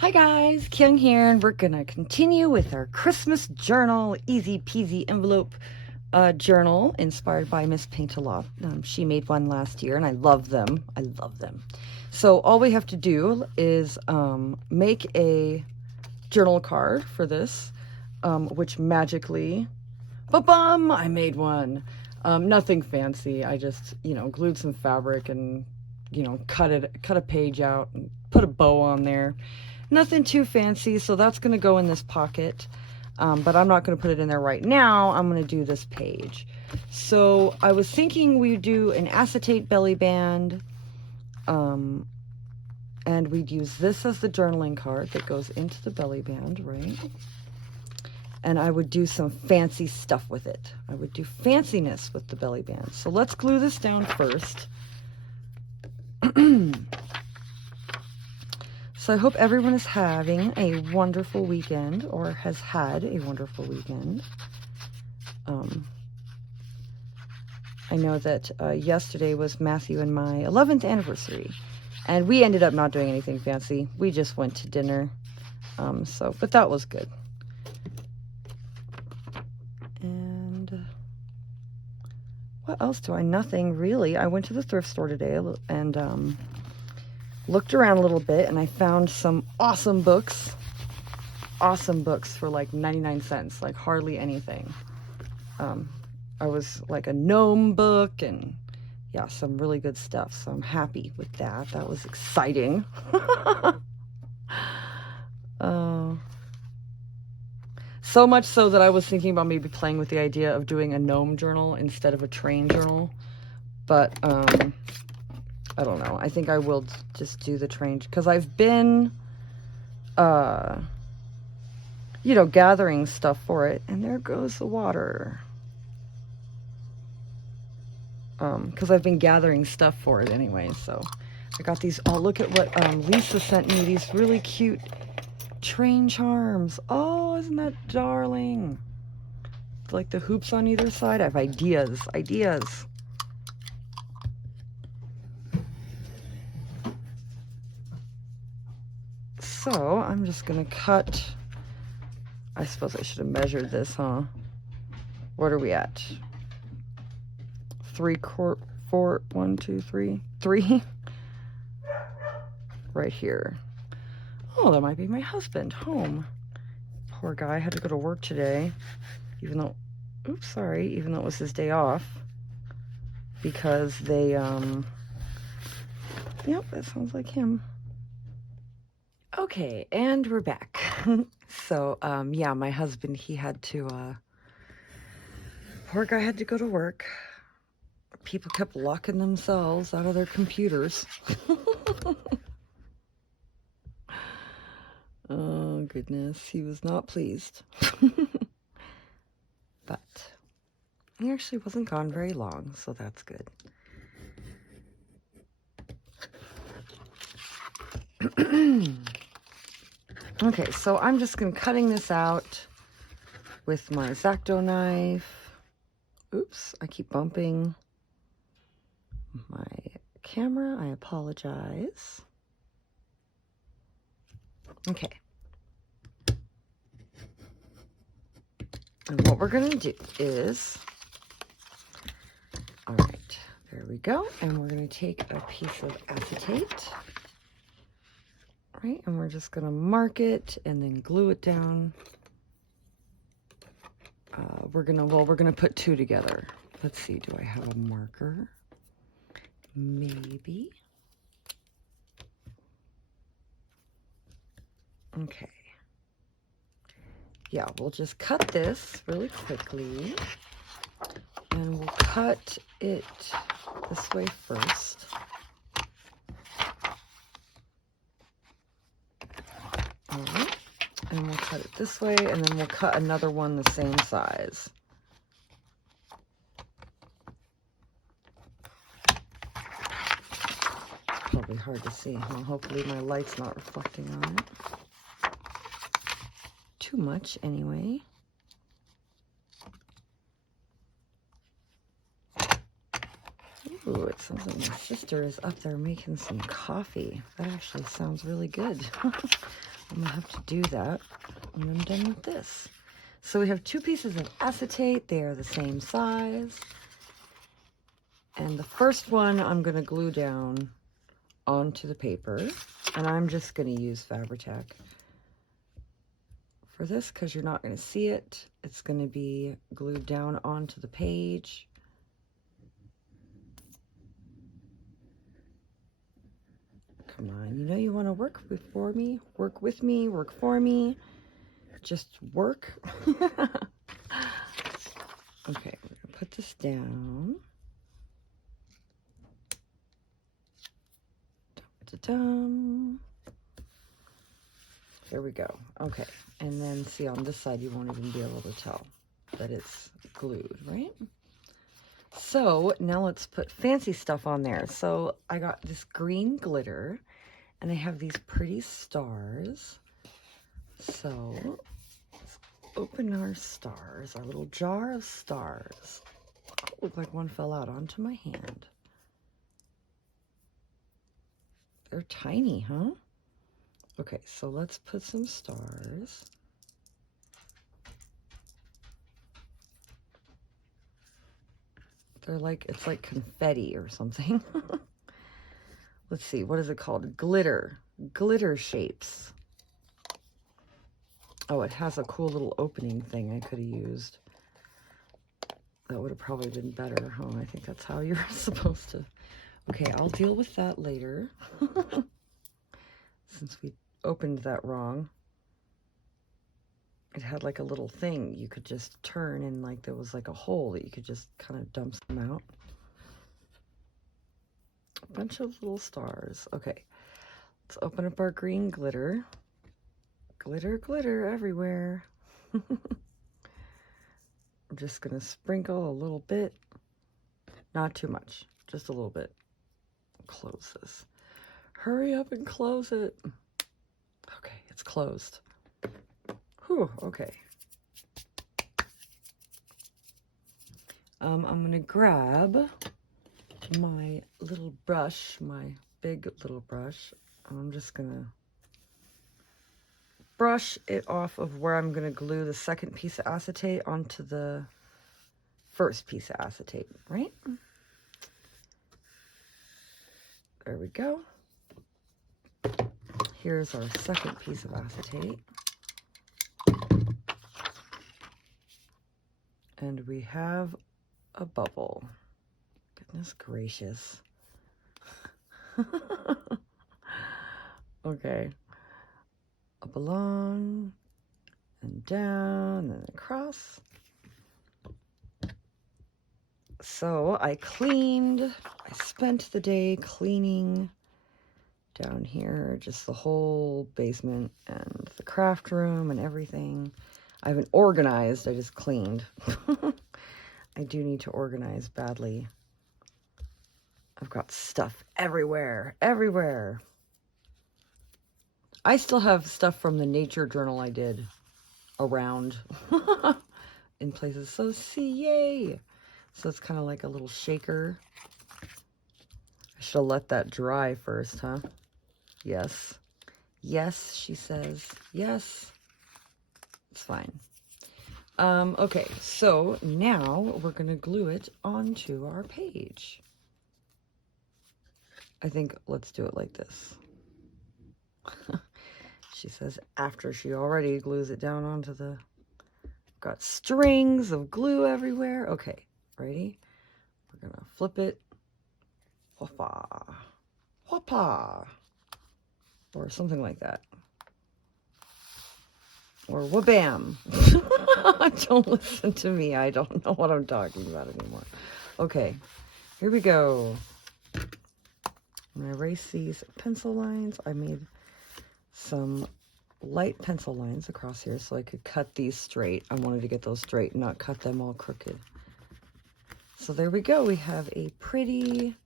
Hi guys, Kyung here, and we're gonna continue with our Christmas journal, easy peasy envelope journal inspired by Miss Paintalot. She made one last year, and I love them. I love them. So all we have to do is make a journal card for this, which magically, ba-bum, I made one. Nothing fancy. I just, glued some fabric and, cut a page out and put a bow on there. Nothing too fancy, so that's going to go in this pocket, but I'm not going to put it in there right now. I'm going to do this page. So I was thinking we'd do an acetate belly band, and we'd use this as the journaling card that goes into the belly band, right? And I would do some fancy stuff with it. I would do fanciness with the belly band. So let's glue this down first. So I hope everyone is having a wonderful weekend, or has had a wonderful weekend. I know that yesterday was Matthew and my 11th anniversary, and we ended up not doing anything fancy. We just went to dinner, but that was good. And what else do I? Nothing really. I went to the thrift store today and looked around a little bit, and I found some awesome books for like 99 cents, like hardly anything. I was like a gnome book, and yeah, some really good stuff, so I'm happy with that. That was exciting. So much so that I was thinking about maybe playing with the idea of doing a gnome journal instead of a train journal, but I don't know. I think I will just do the train, because I've been, gathering stuff for it. And there goes the water. Because I've been gathering stuff for it anyway. So I got these. Oh, look at what Lisa sent me. These really cute train charms. Oh, isn't that darling? Like the hoops on either side. I have ideas. So I'm just gonna cut. I suppose I should have measured this, huh? What are we at? 3/4, 1, 2, 3, 3. Right here. Oh, that might be my husband home. Poor guy had to go to work today, even though it was his day off, because they yep, that sounds like him. Okay, and we're back. So, yeah, my husband, he had to, poor guy had to go to work. People kept locking themselves out of their computers. Oh, goodness, he was not pleased. But he actually wasn't gone very long, so that's good. Okay, so I'm just going to cutting this out with my X-Acto knife. Oops, I keep bumping my camera. I apologize. Okay. And what we're going to do is, all right, there we go. And we're going to take a piece of acetate. Right, and we're just going to mark it and then glue it down. We're gonna put two together. Let's see, do I have a marker? Maybe. Okay. Yeah, we'll just cut this really quickly, and we'll cut it this way first. All right. And we'll cut it this way, and then we'll cut another one the same size. It's probably hard to see, huh? Hopefully my light's not reflecting on it. Too much, anyway. Ooh, it sounds like my sister is up there making some coffee. That actually sounds really good. I'm gonna have to do that when I'm done with this. So we have 2 pieces of acetate. They are the same size. And the first one I'm gonna glue down onto the paper. And I'm just gonna use Fabri-Tac for this because you're not gonna see it. It's gonna be glued down onto the page. Come on, you know you want to work before me, work with me, work for me. Just work. Okay, we're gonna put this down. Dum-da-dum. There we go. Okay, and then see on this side, you won't even be able to tell that it's glued, right? So now let's put fancy stuff on there. So I got this green glitter and I have these pretty stars. So let's open our stars, our little jar of stars. Oh, looked like one fell out onto my hand. They're tiny, huh? Okay, so let's put some stars. They're like, it's like confetti or something. Let's see, what is it called? Glitter. Glitter shapes. Oh, it has a cool little opening thing I could have used. That would have probably been better, huh? I think that's how you're supposed to. Okay, I'll deal with that later. Since we opened that wrong. It had like a little thing you could just turn and like there was like a hole that you could just kind of dump some out. A bunch of little stars. Okay, let's open up our green glitter. Glitter, glitter everywhere. I'm just gonna sprinkle a little bit. Not too much, just a little bit. Close this. Hurry up and close it. Okay, it's closed. Whew, okay. I'm gonna grab my little brush, my big little brush. I'm just gonna brush it off of where I'm gonna glue the second piece of acetate onto the first piece of acetate, right? There we go. Here's our second piece of acetate. And we have a bubble. Goodness gracious. Okay. Up along and down and across. So I spent the day cleaning down here, just the whole basement and the craft room and everything. I haven't organized, I just cleaned. I do need to organize badly. I've got stuff everywhere, everywhere. I still have stuff from the nature journal I did around in places. So see, yay. So it's kind of like a little shaker. I should have let that dry first, huh? Yes. Yes, she says. Yes. It's fine. Okay, so now we're going to glue it onto our page. I think let's do it like this. She says after she already glues it down onto the... Got strings of glue everywhere. Okay, ready? We're going to flip it. Whoppa. Whoppa. Or something like that. Or wha-bam. Don't listen to me. I don't know what I'm talking about anymore. Okay, here we go. I'm going to erase these pencil lines. I made some light pencil lines across here so I could cut these straight. I wanted to get those straight and not cut them all crooked. So there we go. We have a pretty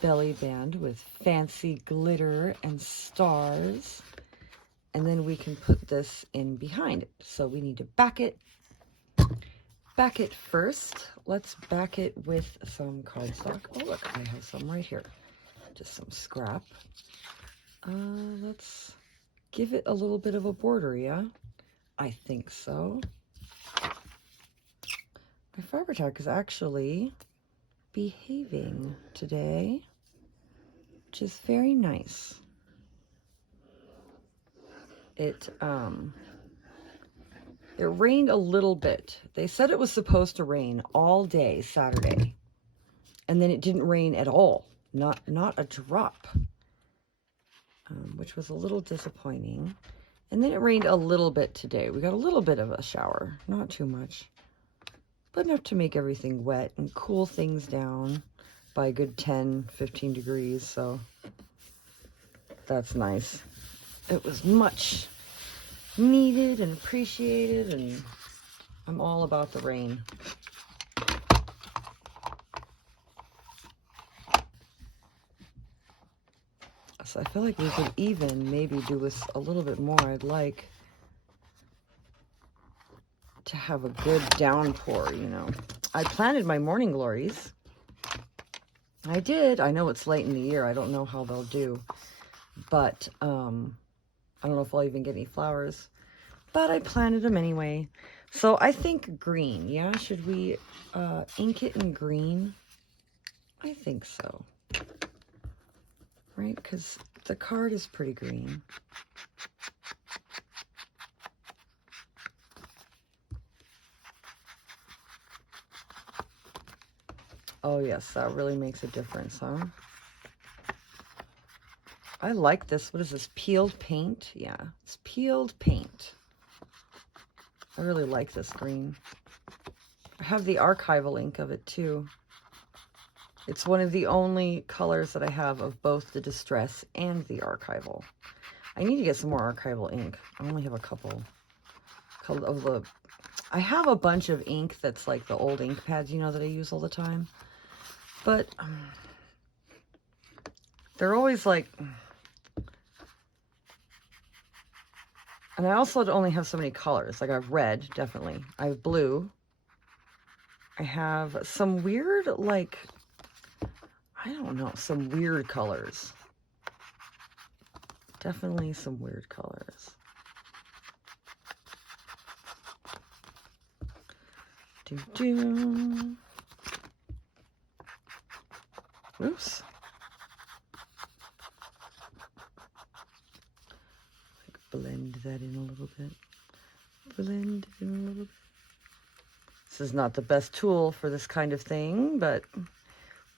belly band with fancy glitter and stars. And then we can put this in behind it. So we need to back it back it first. Let's back it with some cardstock. Oh, look, I have some right here. Just some scrap. Let's give it a little bit of a border, yeah? I think so. My fiber tack is actually behaving today, which is very nice. It rained a little bit. They said it was supposed to rain all day Saturday, and then it didn't rain at all. Not a drop, which was a little disappointing. And then it rained a little bit today. We got a little bit of a shower, not too much, but enough to make everything wet and cool things down by a good 10-15 degrees, so that's nice. It was much needed and appreciated, and I'm all about the rain. So I feel like we could even maybe do with a little bit more. I'd like to have a good downpour, you know. I planted my morning glories. I did. I know it's late in the year. I don't know how they'll do. But I don't know if I'll even get any flowers. But I planted them anyway. So I think green, yeah? Should we ink it in green? I think so. Right? Because the card is pretty green. Oh yes, that really makes a difference, huh? I like this. What is this? Peeled paint? Yeah, it's peeled paint. I really like this green. I have the archival ink of it too. It's one of the only colors that I have of both the Distress and the archival. I need to get some more archival ink. I only have a couple of the... I have a bunch of ink that's like the old ink pads, you know, that I use all the time. But they're always like... And I also only have so many colors. Like I have red, definitely. I have blue. I have some weird, like... I don't know, some weird colors. Definitely some weird colors. Do-do. Oops. Like blend that in a little bit. Blend it in a little bit. This is not the best tool for this kind of thing, but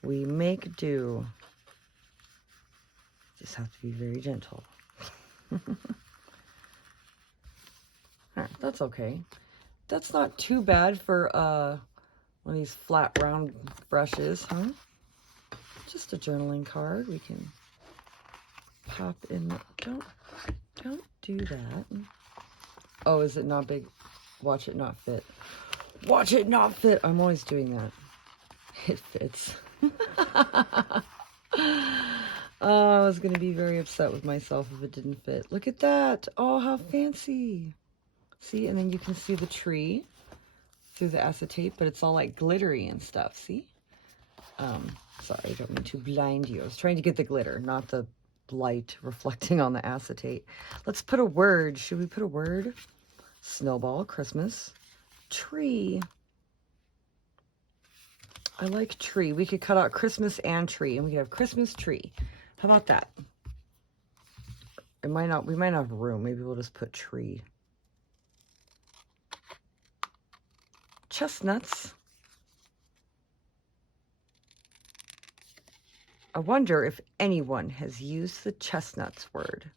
we make do. Just have to be very gentle. That's okay. That's not too bad for one of these flat round brushes, huh? Just a journaling card. We can pop in. Don't do that. Oh, is it not big? Watch it not fit. Watch it not fit. I'm always doing that. It fits. Oh, I was going to be very upset with myself if it didn't fit. Look at that. Oh, how fancy. See, and then you can see the tree through the acetate, but it's all like glittery and stuff. See? Sorry, I don't mean to blind you. I was trying to get the glitter, not the light reflecting on the acetate. Let's put a word. Should we put a word? Snowball, Christmas, tree. I like tree. We could cut out Christmas and tree, and we could have Christmas tree. How about that? We might not have room. Maybe we'll just put tree. Chestnuts. I wonder if anyone has used the chestnuts word.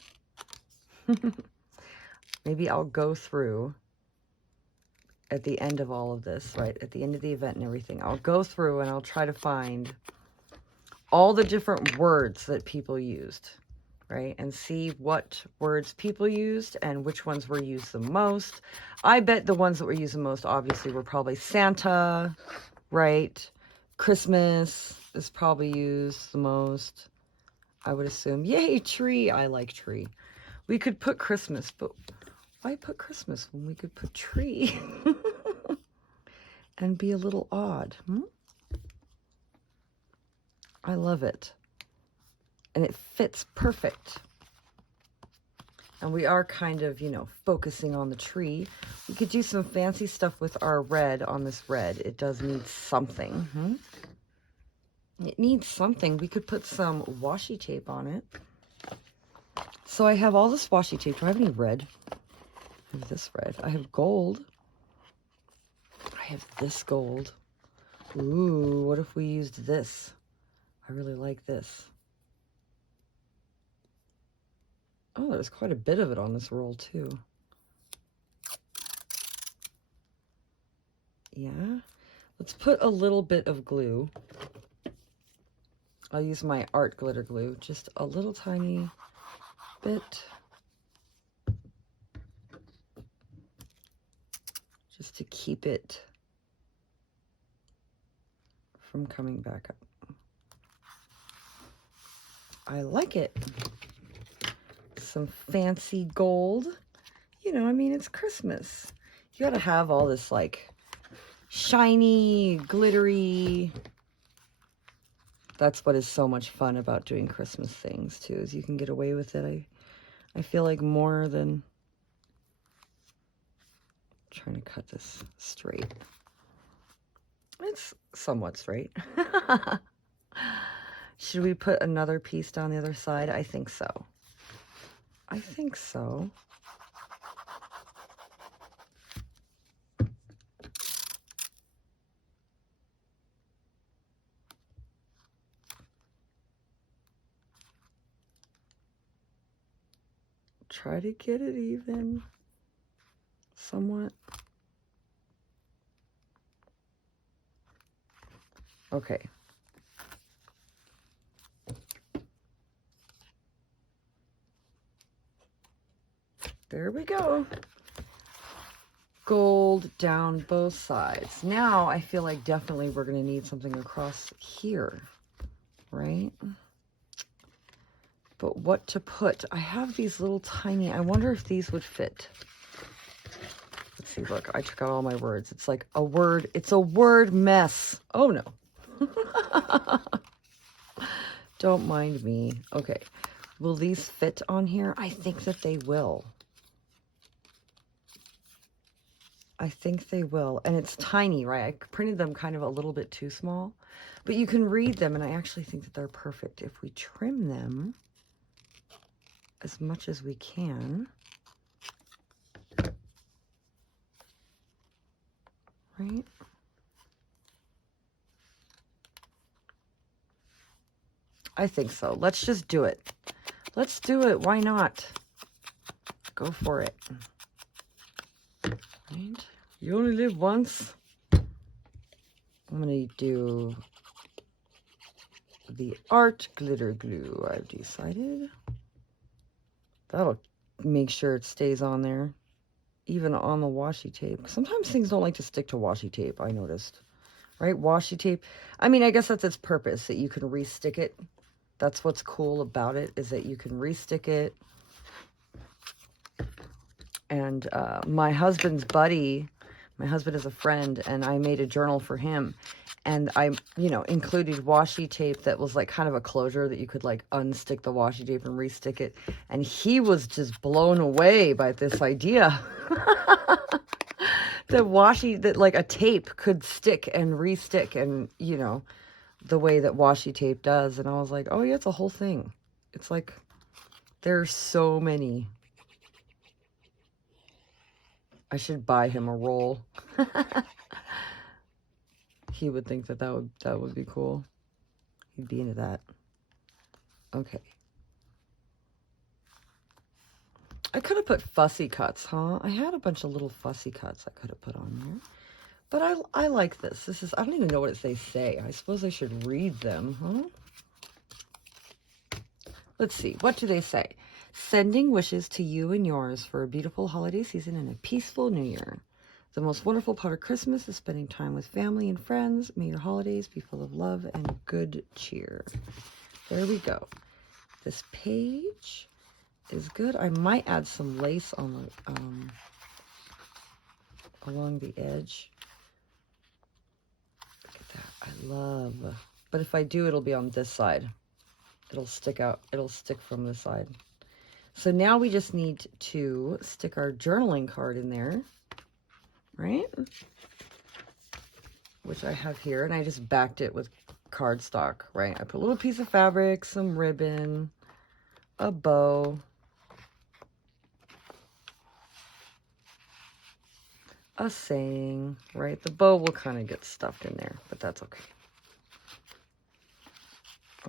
Maybe I'll go through at the end of all of this, right? At the end of the event and everything. I'll go through and I'll try to find all the different words that people used, right? And see what words people used and which ones were used the most. I bet the ones that were used the most, obviously, were probably Santa, right? Christmas is probably used the most, I would assume. Yay, tree. I like tree. We could put Christmas, but why put Christmas when we could put tree? and be a little odd. I love it. And it fits perfect. And we are kind of, you know, focusing on the tree. We could do some fancy stuff with our red on this red. It does need something. It needs something. We could put some washi tape on it. So I have all this washi tape. Do I have any red? I have this red. I have gold. I have this gold. Ooh, what if we used this? I really like this. Oh, there's quite a bit of it on this roll, too. Yeah. Let's put a little bit of glue. I'll use my art glitter glue. Just a little tiny bit. Just to keep it from coming back up. I like it. Some fancy gold. You know, I mean, it's Christmas. You gotta have all this, like, shiny, glittery. That's what is so much fun about doing Christmas things, too, is you can get away with it. I feel like more than trying to cut this straight. It's somewhat straight. Should we put another piece down the other side? I think so. I think so. Try to get it even somewhat. Okay. There we go. Gold down both sides. Now I feel like definitely we're going to need something across here, right? But what to put? I have these little tiny, I wonder if these would fit. Let's see, look, I took out all my words. It's like a word, it's a word mess. Oh no. Don't mind me. Okay. Will these fit on here? I think that they will. I think they will. And it's tiny, right? I printed them kind of a little bit too small. But you can read them, and I actually think that they're perfect. If we trim them as much as we can. Right? I think so. Let's just do it. Let's do it. Why not? Go for it. Right? You only live once. I'm going to do the art glitter glue, I've decided. That'll make sure it stays on there, even on the washi tape. Sometimes things don't like to stick to washi tape, I noticed. Right? Washi tape. I mean, I guess that's its purpose, that you can re-stick it. That's what's cool about it, is that you can re-stick it. And my husband's buddy, my husband is a friend, and I made a journal for him. And I, you know, included washi tape that was like kind of a closure that you could like unstick the washi tape and re-stick it. And he was just blown away by this idea. That like a tape could stick and re-stick, and, you know, the way that washi tape does. And I was like, oh yeah, it's a whole thing. It's like, there's so many. I should buy him a roll. He would think that that would be cool. He'd be into that. Okay. I could have put fussy cuts, huh? I had a bunch of little fussy cuts I could have put on there. But I like this. This is, I don't even know what they say. I suppose I should read them, huh? Let's see. What do they say? Sending wishes to you and yours for a beautiful holiday season and a peaceful new year. The most wonderful part of Christmas is spending time with family and friends. May your holidays be full of love and good cheer. There we go. This page is good. I might add some lace on the, along the edge. love. But if I do, it'll be on this side. It'll stick out. It'll stick from this side. So now we just need to stick our journaling card in there, right? Which I have here, and I just backed it with cardstock, right? I put a little piece of fabric, some ribbon, a bow, a saying, right? The bow will kind of get stuffed in there, but that's okay.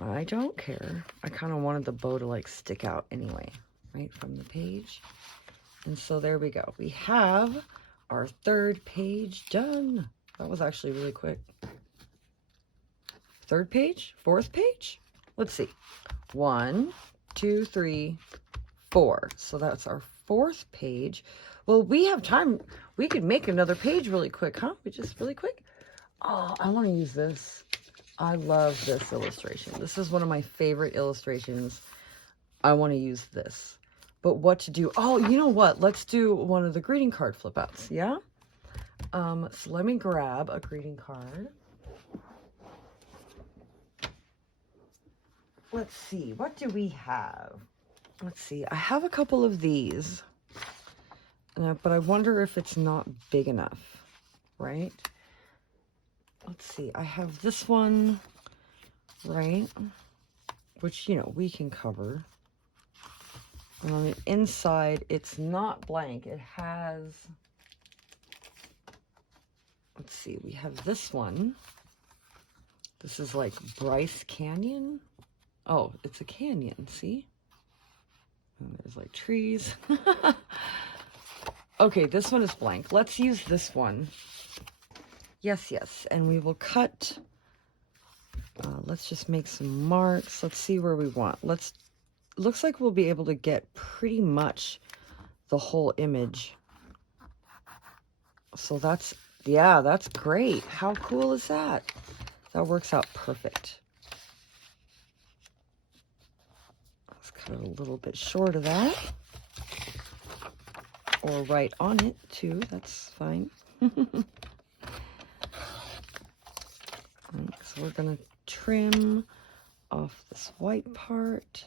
I don't care. I kind of wanted the bow to like stick out anyway, right, from the page. And so there we go. We have our 3rd page done. That was actually really quick. 3rd page, 4th page. Let's see. 1, 2, 3, 4. So that's our 4th page. Well, we have time. We could make another page really quick, huh? Just really quick. Oh, I want to use this. I love this illustration. This is one of my favorite illustrations. I want to use this. But what to do? Oh, you know what? Let's do one of the greeting card flip outs. Yeah? So let me grab a greeting card. Let's see. What do we have? Let's see. I have a couple of these. But I wonder if it's not big enough. Right? Let's see. I have this one. Right? Which, you know, we can cover. And on the inside, it's not blank. It has... Let's see, we have this one. This is like Bryce Canyon. Oh, it's a canyon, see? And there's like trees. Okay, this one is blank. Let's use this one. Yes, yes. And we will cut. Let's just make some marks. Let's see where we want. Looks like we'll be able to get pretty much the whole image. So that's... Yeah, that's great. How cool is that? That works out perfect. Let's cut it a little bit short of that. Or right on it, too. That's fine. So we're going to trim off this white part.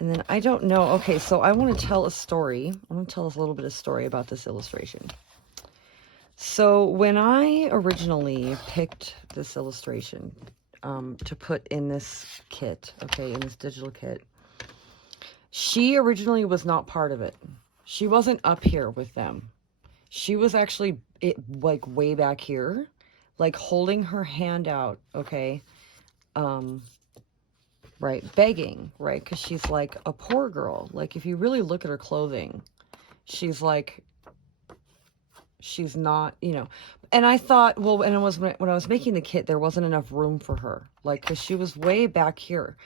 And then I don't know. Okay, so I want to tell a story. I want to tell us a little bit of story about this illustration. So when I originally picked this illustration to put in this kit, okay, in this digital kit, she originally was not part of it. She wasn't up here with them. She was actually like way back here, like holding her hand out, okay, right, begging, right, because she's like a poor girl. Like if you really look at her clothing, she's like... She's not, you know, and I thought, well, and it was when I was making the kit, there wasn't enough room for her, like, because she was way back here,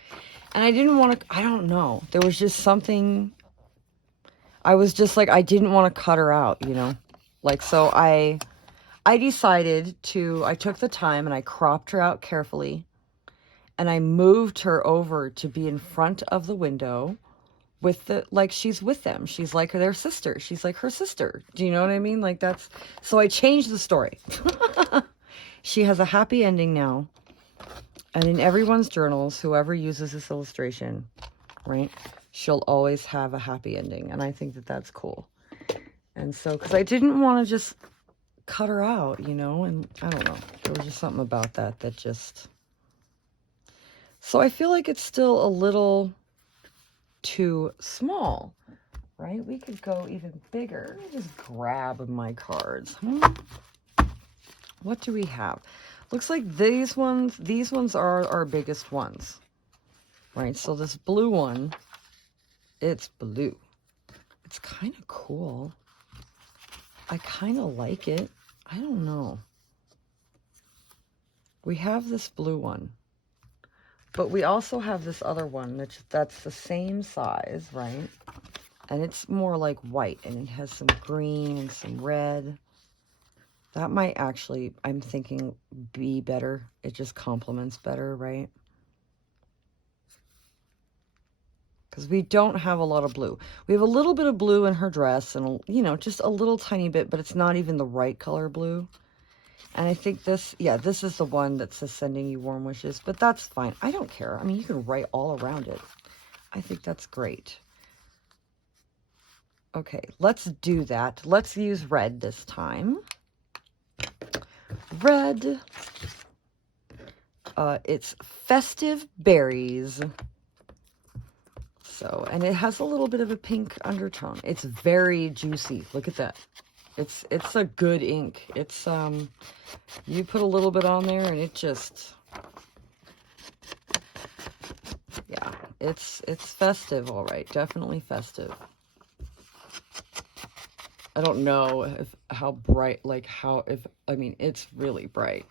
and I didn't want to, I don't know, there was just something, I was just like, I didn't want to cut her out, you know, like, so I decided to, I took the time and I cropped her out carefully, and I moved her over to be in front of the window, with the, like, she's with them. She's like their sister. She's like her sister. Do you know what I mean? Like that's, so I changed the story. She has a happy ending now. And in everyone's journals, whoever uses this illustration, right, she'll always have a happy ending. And I think that that's cool. And so, because I didn't want to just cut her out, you know, and I don't know. There was just something about that that just, so I feel like it's still a little too small, right? We could go even bigger. Let me just grab my cards. What do we have? Looks like these ones are our biggest ones, right? So this blue one, it's blue. It's kind of cool. I kind of like it. I don't know. We have this blue one. But we also have this other one that's the same size, right? And it's more like white, and it has some green and some red. That might actually, I'm thinking, be better. It just complements better, right? Because we don't have a lot of blue. We have a little bit of blue in her dress, and, you know, just a little tiny bit, but it's not even the right color blue. And I think this, yeah, this is the one that says sending you warm wishes, but that's fine. I don't care. I mean, you can write all around it. I think that's great. Okay, let's do that. Let's use red this time. Red. It's Festive Berries. So, and it has a little bit of a pink undertone. It's very juicy. Look at that. It's a good ink. It's you put a little bit on there and it just, yeah, it's festive, all right. Definitely festive. I don't know how bright, like I mean, it's really bright.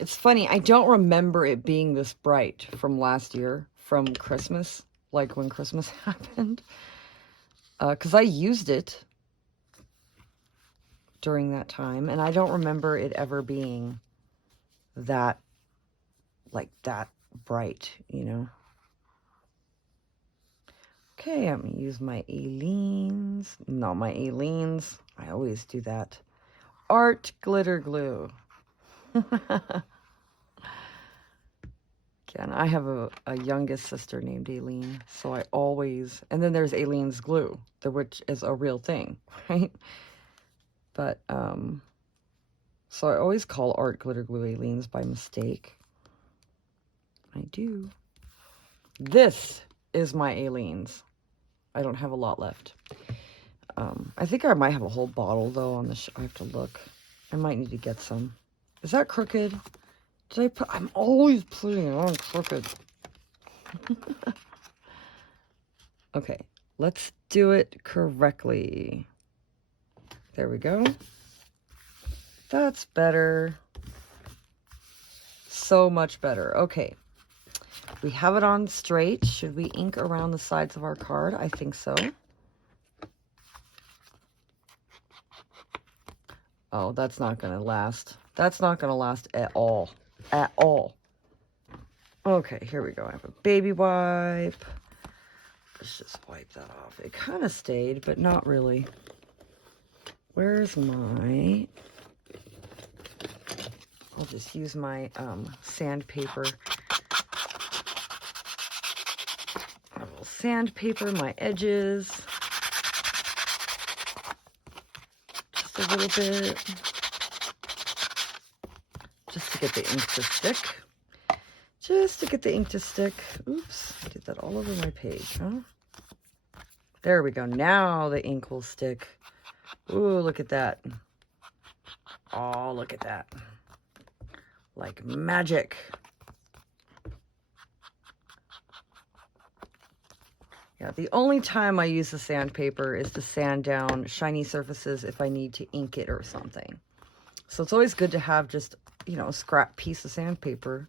It's funny, I don't remember it being this bright from last year, from Christmas, like when Christmas happened. Because I used it during that time, and I don't remember it ever being that, like, that bright, you know? Okay, I'm going to use my Aleene's. No, my Aleene's. I always do that. Art Glitter Glue. Again, I have a youngest sister named Elaine, so I always... And then there's Aleene's Glue, which is a real thing, right? But, so I always call Art Glitter Glue Aleene's by mistake. I do. This is my Aleene's. I don't have a lot left. I think I might have a whole bottle, though, on the I have to look. I might need to get some. Is that crooked? Did I put... I'm always putting it on crooked. Okay, let's do it correctly. There we go. That's better. So much better. Okay. We have it on straight. Should we ink around the sides of our card? I think so. Oh, that's not going to last. That's not going to last at all. At all. Okay, here we go. I have a baby wipe. Let's just wipe that off. It kind of stayed, but not really. Where's my... I'll just use my sandpaper. I will sandpaper my edges. Just a little bit. Just to get the ink to stick. Just to get the ink to stick. Oops, I did that all over my page, huh? There we go. Now the ink will stick. Ooh, look at that. Oh, look at that. Like magic. Yeah, the only time I use the sandpaper is to sand down shiny surfaces if I need to ink it or something. So it's always good to have just, you know, a scrap piece of sandpaper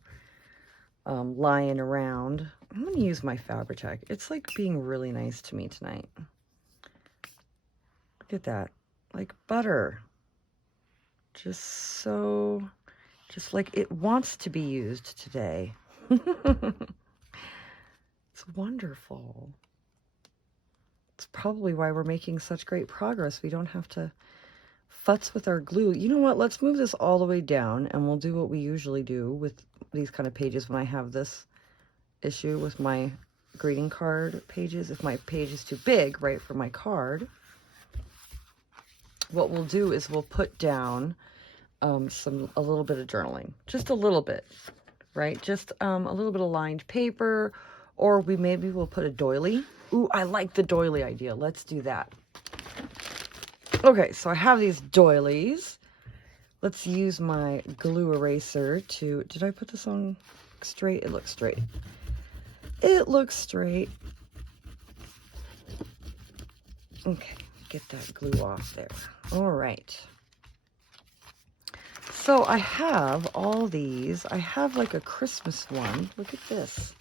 lying around. I'm going to use my Fabri-Tac. It's like being really nice to me tonight. Look at that. Like butter. Just so... Just like it wants to be used today. It's wonderful. It's probably why we're making such great progress. We don't have to futz with our glue. You know what? Let's move this all the way down, and we'll do what we usually do with these kind of pages when I have this issue with my greeting card pages. If my page is too big, right, for my card, what we'll do is we'll put down a little bit of journaling, just a little bit, right? Just a little bit of lined paper, or maybe we'll put a doily. Ooh, I like the doily idea. Let's do that. Okay, so I have these doilies. Let's use my glue eraser to... Did I put this on straight? It looks straight. It looks straight. Okay, get that glue off there. All right. So I have all these. I have like a Christmas one. Look at this.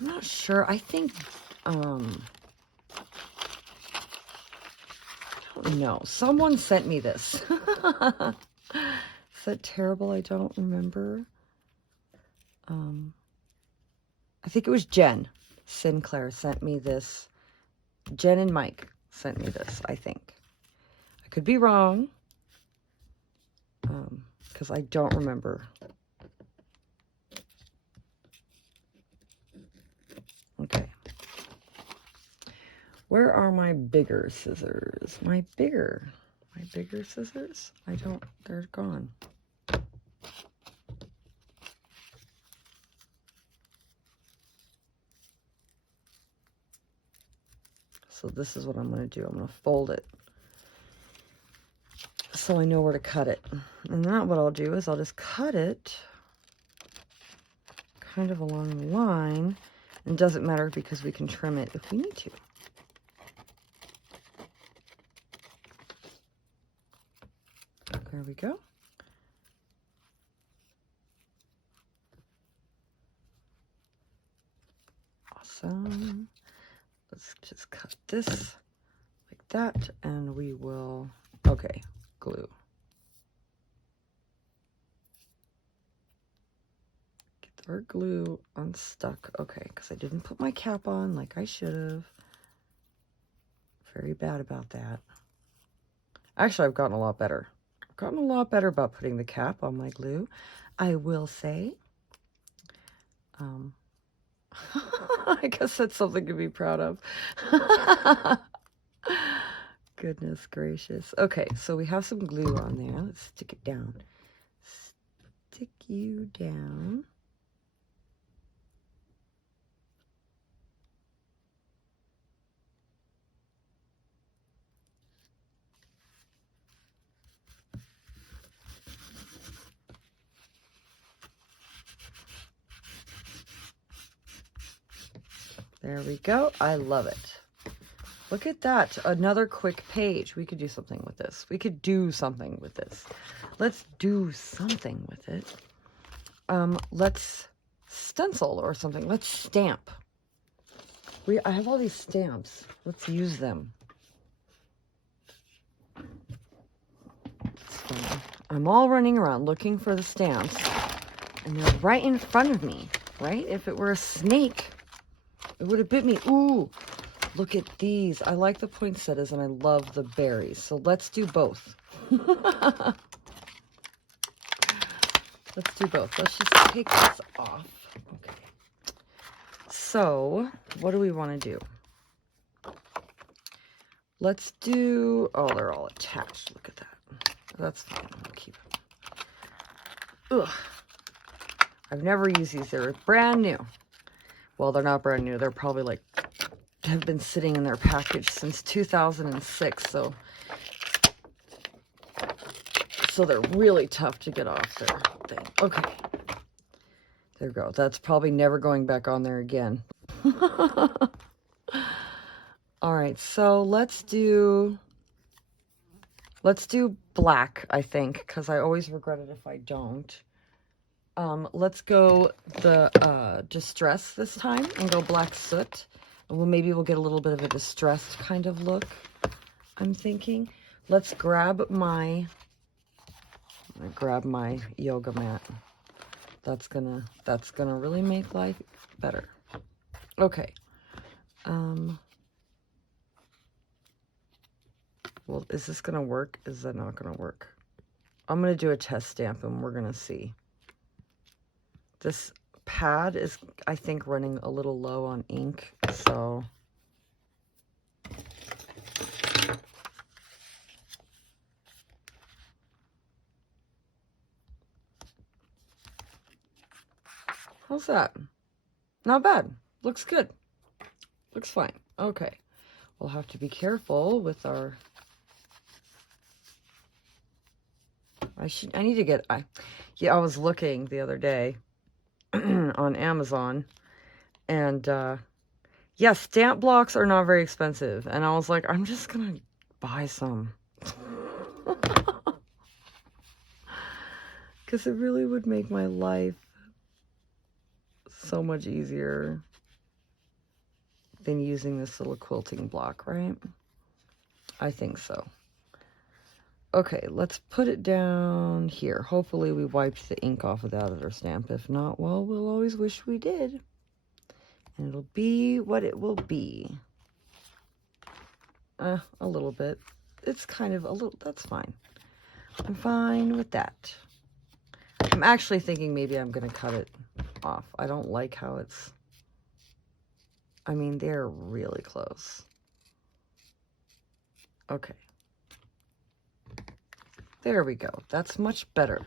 I'm not sure. I think, I don't know. Someone sent me this. Is that terrible? I don't remember. I think it was Jen Sinclair sent me this. Jen and Mike sent me this, I think. I could be wrong, because I don't remember. Okay. Where are my bigger scissors? My bigger scissors? They're gone. So this is what I'm going to do. I'm going to fold it so I know where to cut it. And then what I'll do is I'll just cut it kind of along the line. And it doesn't matter because we can trim it if we need to. There we go. Awesome. Let's just cut this like that, and we will, okay, glue. Get our glue unstuck. Okay, because I didn't put my cap on like I should have. Very bad about that. Actually, I've gotten a lot better. I've gotten a lot better about putting the cap on my glue, I will say. I guess that's something to be proud of. Goodness gracious. Okay, so we have some glue on there. Let's stick it down. Stick you down. There we go. I love it. Look at that. Another quick page. We could do something with this. We could do something with this. Let's do something with it. Let's stencil or something. Let's stamp. I have all these stamps. Let's use them. So I'm all running around looking for the stamps. And they're right in front of me, right? If it were a snake, it would have bit me. Ooh, look at these. I like the poinsettias and I love the berries. So let's do both. Let's do both. Let's just take this off. Okay. So what do we want to do? Let's do, oh, they're all attached. Look at that. That's fine. I'll keep it. Ugh. I've never used these. They're brand new. Well, they're not brand new. They're probably like, have been sitting in their package since 2006. So they're really tough to get off their thing. Okay. There we go. That's probably never going back on there again. All right. So let's do black, I think, because I always regret it if I don't. Let's go the distress this time and go black soot. And maybe we'll get a little bit of a distressed kind of look, I'm thinking. Let's grab my yoga mat. That's gonna really make life better. Okay. Well, is this gonna work? Is that not gonna work? I'm gonna do a test stamp and we're gonna see. This pad is, I think, running a little low on ink, so how's that? Not bad. Looks good. Looks fine. Okay. We'll have to be careful with our... I need to get... I was looking the other day on Amazon, and yeah, stamp blocks are not very expensive, and I was like, I'm just gonna buy some because it really would make my life so much easier than using this little quilting block, right? I think so. Okay, let's put it down here. Hopefully we wiped the ink off of that other stamp. If not, well, we'll always wish we did. And it'll be what it will be. A little bit. It's kind of a little, that's fine. I'm fine with that. I'm actually thinking maybe I'm going to cut it off. I don't like how it's, I mean, they're really close. Okay. There we go. That's much better.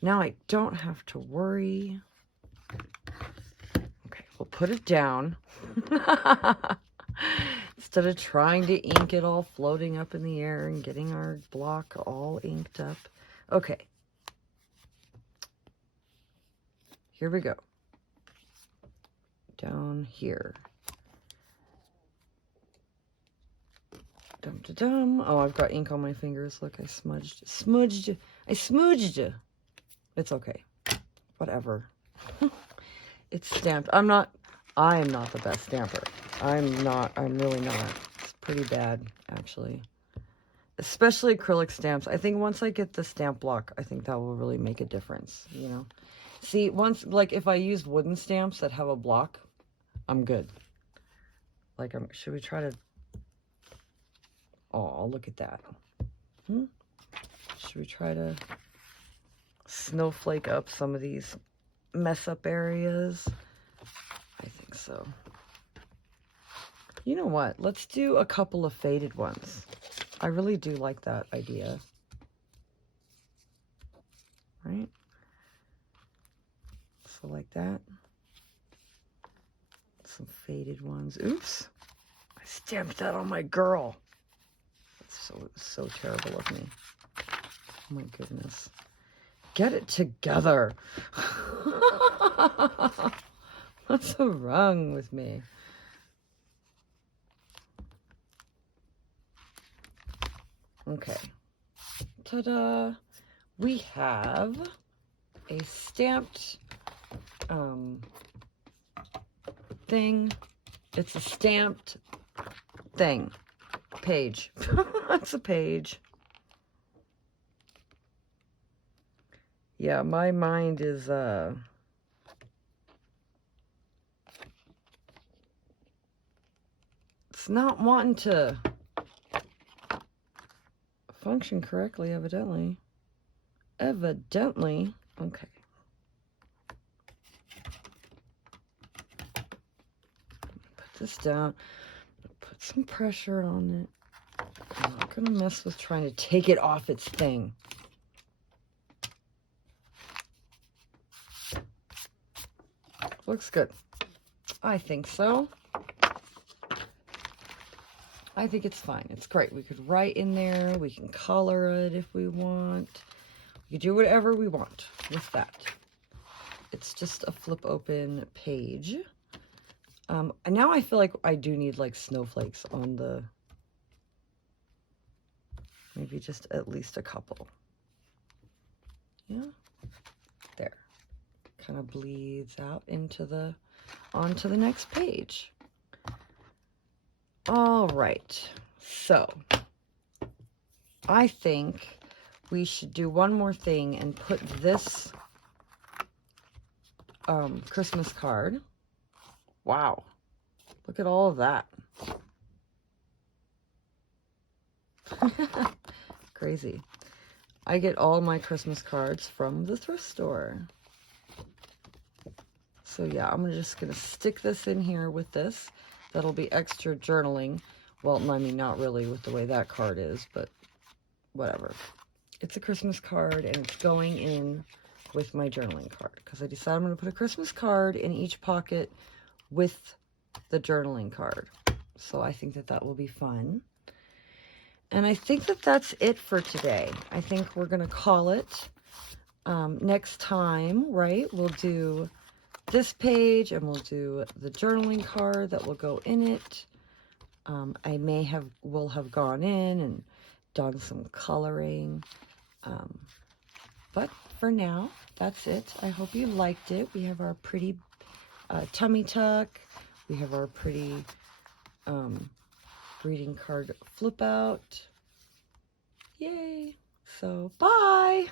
Now I don't have to worry. Okay, we'll put it down. Instead of trying to ink it all floating up in the air and getting our block all inked up. Okay. Here we go. Down here. Dum-da-dum. Oh, I've got ink on my fingers. Look, I smudged. I smooched. It's okay. Whatever. It's stamped. I am not the best stamper. I'm really not. It's pretty bad, actually. Especially acrylic stamps. I think once I get the stamp block, I think that will really make a difference, you know? See, once, like, if I use wooden stamps that have a block, I'm good. Like, should we try to... Oh, look at that. Should we try to snowflake up some of these mess up areas? I think so. You know what? Let's do a couple of faded ones. I really do like that idea. Right? So like that. Some faded ones. Oops. I stamped that on my girl. That's so terrible of me. Oh my goodness. Get it together. What's so wrong with me? Okay. Ta-da. We have a stamped thing. It's a stamped thing. Page. That's a page. Yeah, my mind is it's not wanting to function correctly, evidently. Evidently. Okay. Put this down. Put some pressure on it. I'm not gonna mess with trying to take it off its thing. Looks good. I think so. I think it's fine. It's great. We could write in there. We can color it if we want. We can do whatever we want with that. It's just a flip open page. And now I feel like I do need like snowflakes on the, maybe just at least a couple. Yeah. There. Kind of bleeds out into the, onto the next page. All right, so I think we should do one more thing and put this Christmas card. Wow, look at all of that. Crazy. I get all my Christmas cards from the thrift store. So yeah, I'm just gonna stick this in here with this. That'll be extra journaling. Well, I mean, not really with the way that card is, but whatever. It's a Christmas card, and it's going in with my journaling card, because I decided I'm going to put a Christmas card in each pocket with the journaling card. So I think that that will be fun. And I think that that's it for today. I think we're going to call it. Next time, right, we'll do this page, and we'll do the journaling card that will go in it. I will have gone in and done some coloring. But for now, that's it. I hope you liked it. We have our pretty tummy tuck. We have our pretty greeting card flip out. Yay. So, bye.